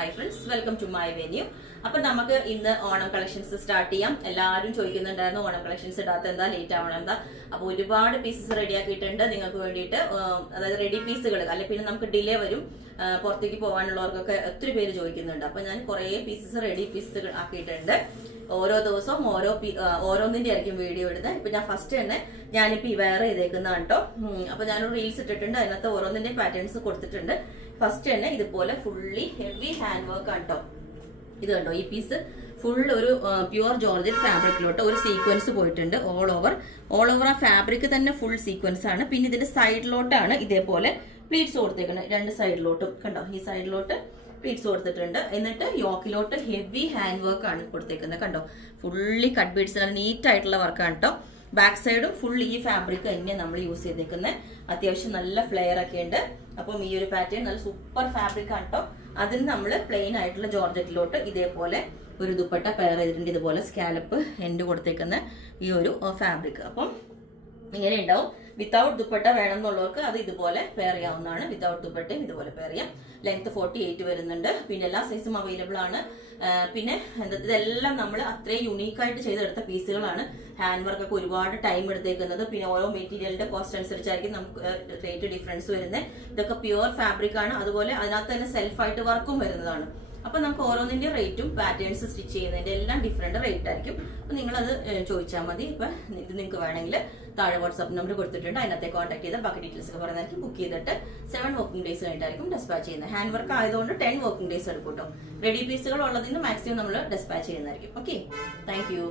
Hi friends, welcome to my venue. Now, we will start collections. Everyone ചോദിക്കുന്നുണ്ടായിരുന്നു Onam collections ഇടാത്ത എന്താ late ആവണെന്താ. അപ്പോൾ ഒരുപാട് പീസസ് റെഡി ആക്കിയിട്ടുണ്ട് നിങ്ങൾക്ക് വേണ്ടിയിട്ട്. അതായത് റെഡി പീസുകൾ അല്ലെ പിന്നെ നമുക്ക് ഡിലേ വരും. പുറത്തേക്ക് പോകാനുള്ളവർക്കൊക്കെ ഒത്തിരി പേര് ചോദിക്കുന്നുണ്ട്. അപ്പോൾ ഞാൻ കുറേ പീസസ് റെഡി പീസുകൾ ആക്കിയിട്ടുണ്ട്. ഓരോ ദിവസവും ഓരോന്നിന്റെ ആയിരിക്കും വീഡിയോ ഇടുന്നത്. ഇപ്പൊ ഞാൻ ഫസ്റ്റ് തന്നെ ഞാനിപ്പോ വെയർ ചെയ്തേക്കുന്നതാണ് കേട്ടോ. അപ്പൊ ഞാനൊരു റീൽസ് ഇട്ടിട്ടുണ്ട്, അതിനകത്ത് ഓരോന്നിന്റെ പാറ്റേൺസ് കൊടുത്തിട്ടുണ്ട്. ഫസ്റ്റ് തന്നെ ഇതുപോലെ ഫുള്ളി ഹെവി ഹാൻഡ് വർക്ക് ആണ് കേട്ടോ. ഇത് കണ്ടോ, ഈ പീസ് ഫുൾ ഒരു പ്യുവർ ജോർജറ്റ് ഫാബ്രിക്കിലോട്ട് ഒരു സീക്വൻസ് പോയിട്ടുണ്ട്. ഓൾ ഓവർ ആ ഫാബ്രിക് തന്നെ ഫുൾ സീക്വൻസ് ആണ്. പിന്നെ ഇതിന്റെ സൈഡിലോട്ടാണ് ഇതേപോലെ പ്ലീറ്റ്സ് കൊടുത്തേക്കുന്നത്. രണ്ട് സൈഡിലോട്ടും കണ്ടോ, ഈ സൈഡിലോട്ട് പ്ലീറ്റ്സ് കൊടുത്തിട്ടുണ്ട്. എന്നിട്ട് യോക്കിലോട്ട് ഹെവി ഹാൻഡ് വർക്ക് ആണ് കൊടുത്തേക്കുന്നത്. കണ്ടോ, ഫുള്ളി കട്ട് ബീഡ്സ് നീറ്റ് ആയിട്ടുള്ള വർക്കാണ് കേട്ടോ. ബാക്ക് സൈഡും ഫുൾ ഈ ഫാബ്രിക് തന്നെ നമ്മൾ യൂസ് ചെയ്തേക്കുന്നത്. അത്യാവശ്യം നല്ല ഫ്ലെയർ ഒക്കെ ഉണ്ട്. അപ്പം ഈ ഒരു പാറ്റേൺ നല്ല സൂപ്പർ ഫാബ്രിക് ആണ് കേട്ടോ. അതിന് നമ്മൾ പ്ലെയിൻ ആയിട്ടുള്ള ജോർജറ്റിലോട്ട് ഇതേപോലെ ഒരു ദുപ്പട്ട പെയർ ചെയ്തിട്ടുണ്ട്. ഇതുപോലെ സ്കാലപ്പ് എൻഡ് കൊടുത്തേക്കുന്ന ഈ ഒരു ഫാബ്രിക്. അപ്പം ഇങ്ങനെ ഉണ്ടാവും. വിത്തൗട്ട് ദുപ്പട്ട വേണമെന്നുള്ളവർക്ക് അത് ഇതുപോലെ പെയർ ചെയ്യാവുന്നതാണ്. വിത്തൗട്ട് ദുപ്പട്ടയും ഇതുപോലെ പെയർ ചെയ്യാം. ലെങ്ത് 48 വരുന്നുണ്ട്. പിന്നെ എല്ലാ സൈസും അവൈലബിൾ ആണ്. പിന്നെ ഇതെല്ലാം നമ്മൾ അത്രയും യുണീക്കായിട്ട് ചെയ്തെടുത്ത പീസുകളാണ്. ഹാൻഡ് വർക്ക് ഒക്കെ ഒരുപാട് ടൈം എടുത്തേക്കുന്നത്. പിന്നെ ഓരോ മെറ്റീരിയലിന്റെ കോസ്റ്റ് അനുസരിച്ചായിരിക്കും നമുക്ക് റേറ്റ് ഡിഫറൻസ് വരുന്നത്. ഇതൊക്കെ പ്യുവർ ഫാബ്രിക് ആണ്. അതുപോലെ അതിനകത്ത് തന്നെ സെൽഫായിട്ട് വർക്കും വരുന്നതാണ്. അപ്പൊ നമുക്ക് ഓരോന്നിന്റെ റേറ്റും പാറ്റേൺസ് സ്റ്റിച്ച് ചെയ്യുന്നതിന്റെ എല്ലാം ഡിഫറെന്റ് റേറ്റ് ആയിരിക്കും. അപ്പൊ നിങ്ങളത് ചോദിച്ചാൽ മതി. ഇപ്പൊ ഇത് നിങ്ങൾക്ക് വേണമെങ്കിൽ താഴെ വാട്സ്ആപ്പ് നമ്പർ കൊടുത്തിട്ടുണ്ട്, അതിനകത്തെ കോൺടാക്ട് ചെയ്ത് ബാക്കി ഡീറ്റെയിൽസ് ഒക്കെ പറയുന്നതായിരിക്കും. ബുക്ക് ചെയ്തിട്ട് 7 വർക്കിംഗ് ഡേയ്സ് കഴിഞ്ഞിട്ടായിരിക്കും ഡെസ്പാച്ച് ചെയ്യുന്നത്. ഹാൻഡ് വർക്ക് ആയതുകൊണ്ട് 10 വർക്കിംഗ് ഡേയ്സ് എടുക്കും കേട്ടോ. റെഡി പീസുകൾ ഉള്ളതിന് മാക്സിമം നമ്മൾ ഡെസ്പാച്ച് ചെയ്യുന്നതായിരിക്കും. Okay, thank you.